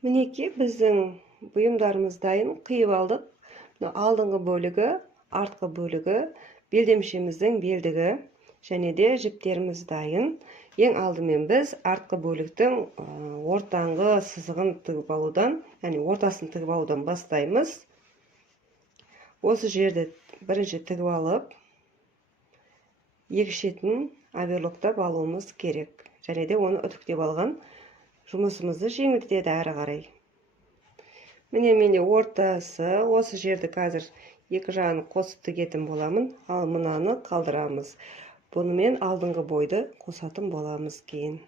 Мінеки біздің бұйымдарымыз дайын, қиып алдық. Алдыңғы бөлігі, артқы бөлігі, белдемшеміздің белдігі және де жіптеріміз дайын. Ең алдымен біз артқы бөліктің ортаңғы сызығын тігіп алудан, яғни ортасын тігіп алудан бастаймыз. Осы жерді бірінші тігіп алып, екі шетін оверлоктап алуымыз керек. Және де оны үтіктеп алған жұмысымызды жеңілдетеді әрі қарай. Міне менде ортасы, осы жерді қазір екі жағын қосып тігетін боламын, ал мынаны қалдырамыз. Бұнымен алдыңғы бойды қосатын боламыз кейін.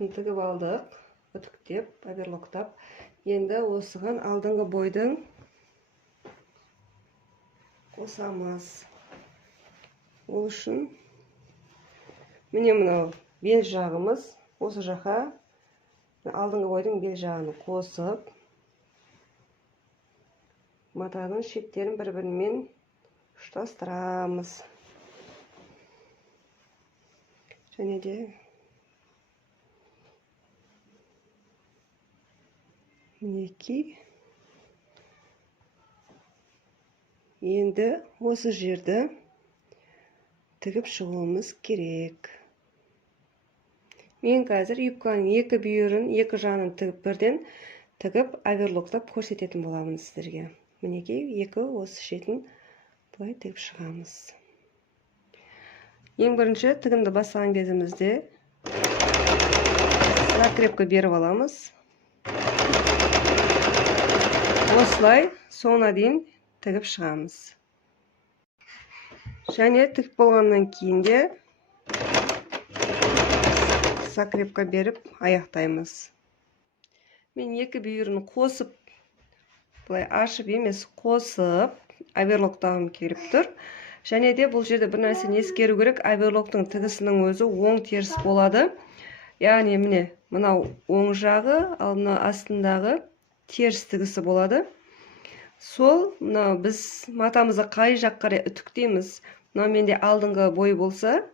Тігіп алдық, үтіктеп, оверлоктап. Енді осыған алдыңғы бойдың қосамыз. Ол үшін міне мынау бел жағымыз, осы жаққа алдыңғы бойдың бел жағын қосып, матаның шеттерін бір-бірімен ұштастырамыз. Және де мінекей енді осы жерді тігіп шығуымыз керек. Мен қазір юбканың екі бүйірін, екі жағын тігіп бірден тігіп оверлоктап көрсететін боламын сіздерге. Мінекей екі осы шетін былай тігіп шығамыз. Ең бірінші тігімді бастаған кезімізде закрепка беріп аламыз. Осылай соңына дейін тігіп шығамыз. Және тігіп болғаннан кейін де закрепка беріп аяқтаймыз. Мен екі бүйірін қосып, былай ашып емес қосып, оверлоктағым келіп тұр. Және де бұл жерде бір нәрсені ескеру керек, оверлоктың тігісінің өзі оң теріс болады. Яғни міне мынау оң жағы, ал мынау астындағы теріс тігісі болады. Сол, мынау біз матамызды қай жақ қарай үтіктейміз. Мынау менде алдыңғы бой болса,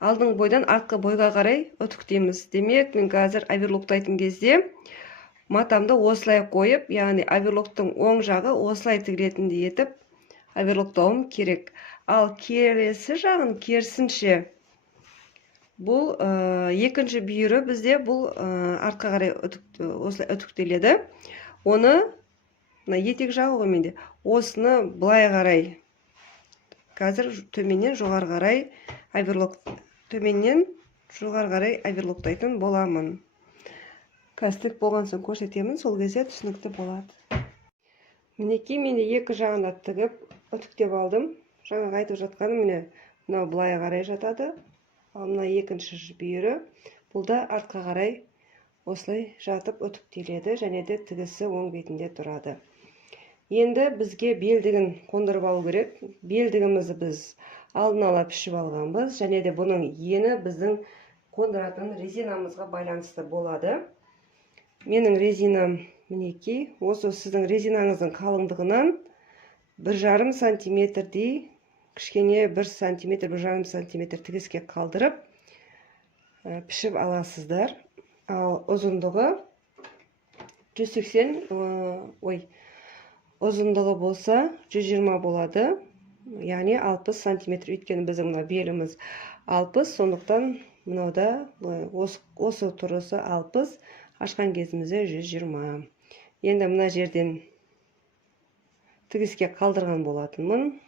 алдыңғы бойдан артқы бойға қарай үтіктейміз. Демек, мен қазір оверлоктайтын кезде матамды осылай қойып, яғни оверлоктың оң жағы осылай тігілетіндей етіп оверлоктауым керек. Ал келесі жағын керісінше, бұл екінші бүйірі бізде бұл артқа қарай осылай үтіктеледі. Оны етек жағы ғой менде. Осыны былай қарай, қазір төменнен жоғары қарай оверлоктайтын боламын. Қазір болған соң көрсетемін, сол кезде түсінікті болады. Мінекей менде екі жағында тігіп үтіктеп алдым. Жаңа айтып жатқаным міне мынау былай қарай жатады. Ал мына екінші бүйірі бұл да артқа қарай осылай жатып үтіктеледі және де тігісі оң бетінде тұрады. Енді бізге белдігін қондырып алу керек. Белдігімізді біз алдын ала пішіп алғанбыз, және де бұның ені біздің қондыратын резинамызға байланысты болады. Менің резинам мінекей, осы сіздің резинаңыздың қалыңдығынан 1,5 сантиметрдей, кішкене 1 сантиметр, 1,5 сантиметр тігіске қалдырып пішіп аласыздар. Ал ұзындығы 180, ұзындығы болса 120 болады, яғни 60 сантиметр. Өйткені біздің мына беліміз 60, сондықтан мынауда осы тұрысы 60, ашқан кезімізде 120. Енді мына жерден тігіске қалдырған болатынмын.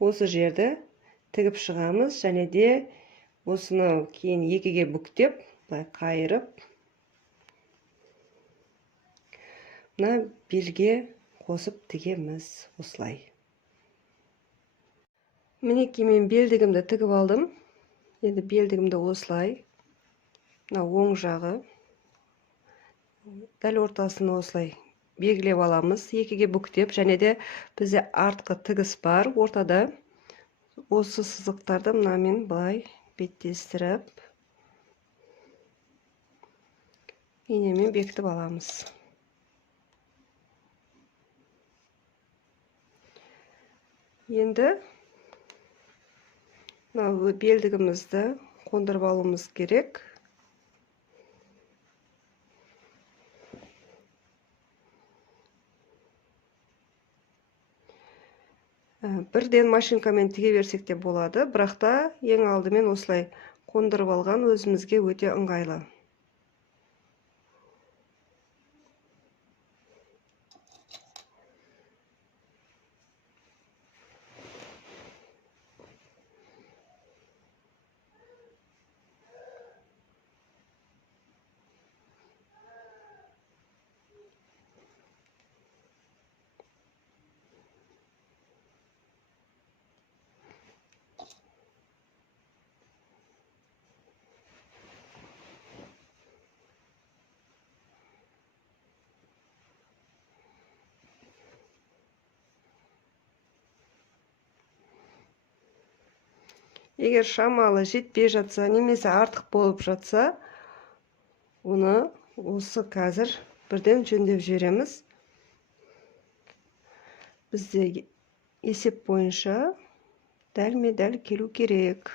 Осы жерді тігіп шығамыз, және де осыны кейін екіге бүктеп, қайырып, мына белге қосып тігеміз осылай. Мінекей мен белдігімді тігіп алдым. Енді белдігімді осылай, мына оң жағы, дәл ортасын осылай белгілеп аламыз, екіге бүктеп, және де бізде артқы тігіс бар ортада. Осы сызықтарды мынамен былай беттестіріп, инемен бекітіп аламыз. Енді Мына белдігімізді қондырып алуымыз керек. Бірден машинкамен тіге берсек те болады, бірақ та ең алдымен осылай қондырып алған өзімізге өте ыңғайлы. Егер шамалы жетпей жатса, немесе артық болып жатса, оны осы қазір бірден жөндеп жібереміз. Бізде есеп бойынша дәлме-дәл келу керек.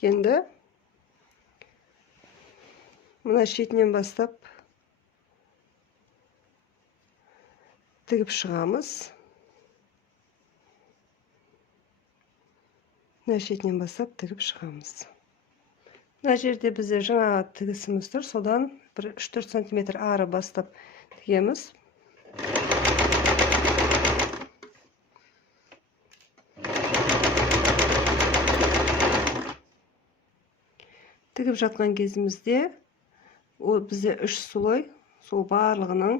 Енді мына шетінен бастап тігіп шығамыз. Мына шетінен бастап тігіп шығамыз. Мына жерде бізде жаңа тігісіміз тұр, содан 3-4 см ары бастап тігеміз. Тігіп жатқан кезімізде бізде 3 слой, сол барлығының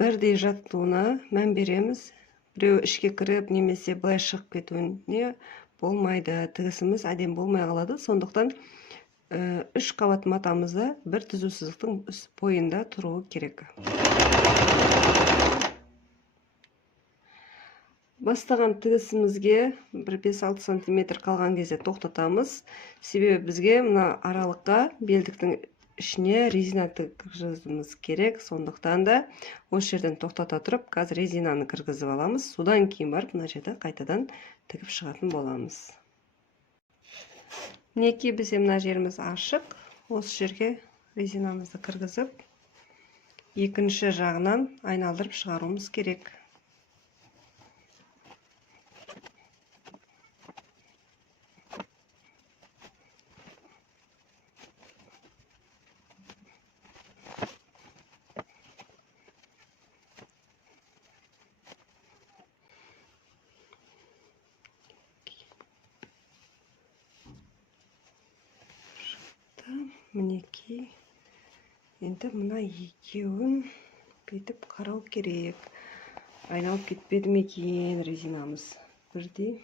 бірдей жаттуына мән береміз. Біреу ішке кіріп, немесе былай шығып кетуіне болмайды. Тігісіміз әдем болмай қалады. Сондықтан 3 қабат матамызда бір түзу сызықтың бойында тұруы керек. Бастаған тігісімізге 5-6 см қалған кезде тоқтатамыз. Себебі бізге мына аралыққа белдіктің ішіне резина кіргізуіміз керек. Сондықтан да осы жерден тоқтата тұрып, қазір резинаны кіргізіп аламыз. Содан кейін барып мына жерді қайтадан тігіп шығатын боламыз. Мінекей бізде мына жеріміз ашық. Осы жерге резинамызды кіргізіп, екінші жағынан айналдырып шығаруымыз керек. Мінекей, енді мына екеуін бүйтіп қарау керек. Айналып кетпеді ме екен резинамыз? Бірдей.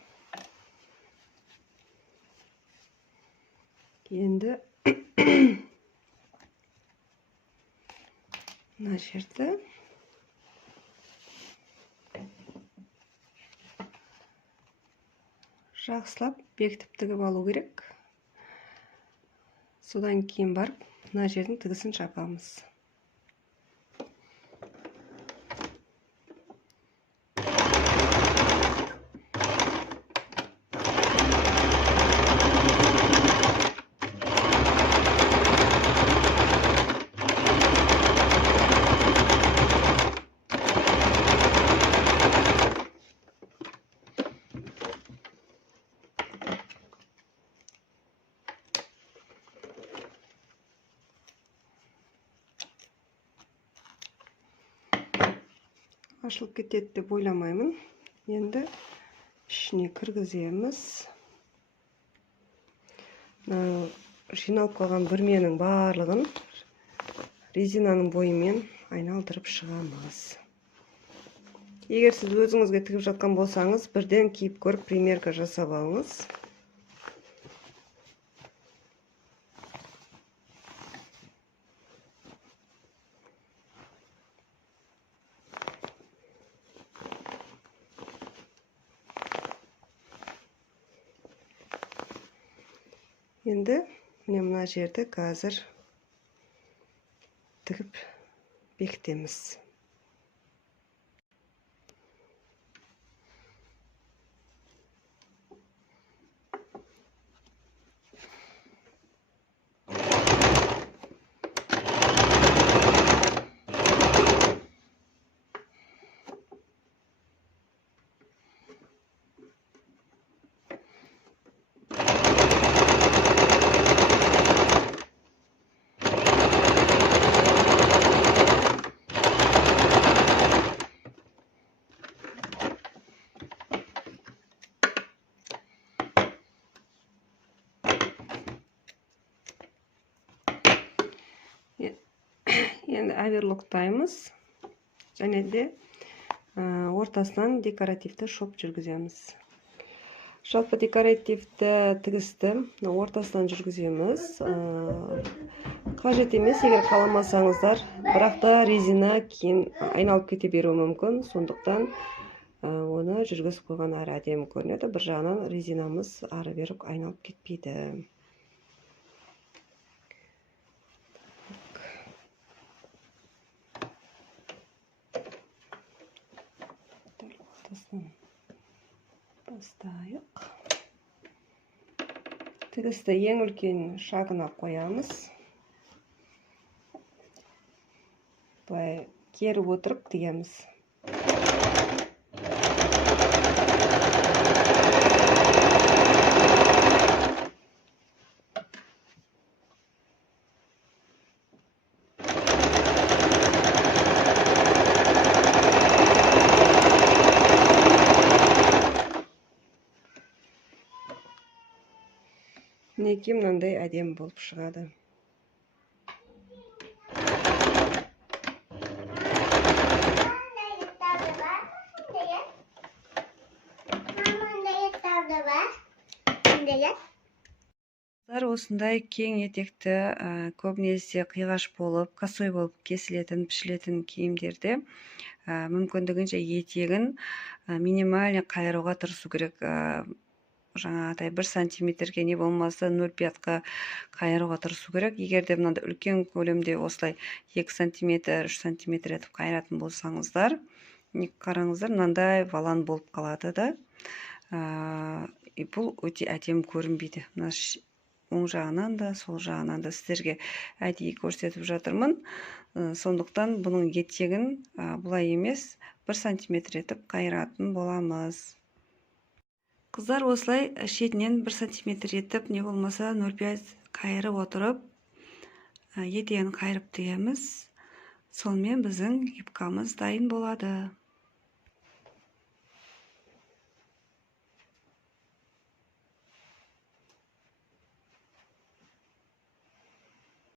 Енді мына жерді жақсылап бекітіп тігіп алу керек. Содан кейін барып, мына жердің тігісін жапамыз. Ашылып кетеді деп ойламаймын. Енді ішіне кіргіземіз. Жиналып қалған бүрменің барлығын резинаның бойымен айналдырып шығамыз. Егер сіз өзіңізге тігіп жатқан болсаңыз, бірден киіп көріп примерка жасап алыңыз. Енді міне мына жерді қазір тігіп бекітеміз. Енді оверлоктаймыз. Және де ортасынан декоративті шоп жүргіземіз. Жалпы декоративті тігісті ортасынан жүргіземіз. Қажет емес, егер қаламасаңыздар, бірақ та резина кейін айналып кете беруі мүмкін. Сондықтан оны жүргізіп қойған әрі әдемі көрінеді. Бір жағынан резинамыз ары бері айналып кетпейді. Бастайық. Тігісті ең үлкен шагына қоямыз. Былай керіп отырып тігеміз. Мінекей мынандай әдемі болып шығады. Осындай кең етекті, көбінесе қиғаш болып, косой болып кесілетін, пішілетін киімдерде мүмкіндігінше етегін минимальный қайыруға тырысу керек. Жаңағыдай 1 сантиметрге не болмаса 0,5-қа қайыруға тырысу керек. Егер де мынандай үлкен көлемде осылай 2 сантиметр, 3 сантиметр етіп қайыратын болсаңыздар, қараңыздар, мынандай валан болып қалады да. Бұл өте әдемі көрінбейді. Оң жағынан да, сол жағынан да сіздерге әдейі көрсетіп жатырмын. Сондықтан бұның етегін бұлай емес 1 сантиметр етіп қайыратын боламыз. Қыздар, осылай шетінен 1 сантиметр етіп, не болмаса 0,5 қайырып отырып, етегін қайырып тігеміз. Сонымен біздің юбкамыз дайын болады.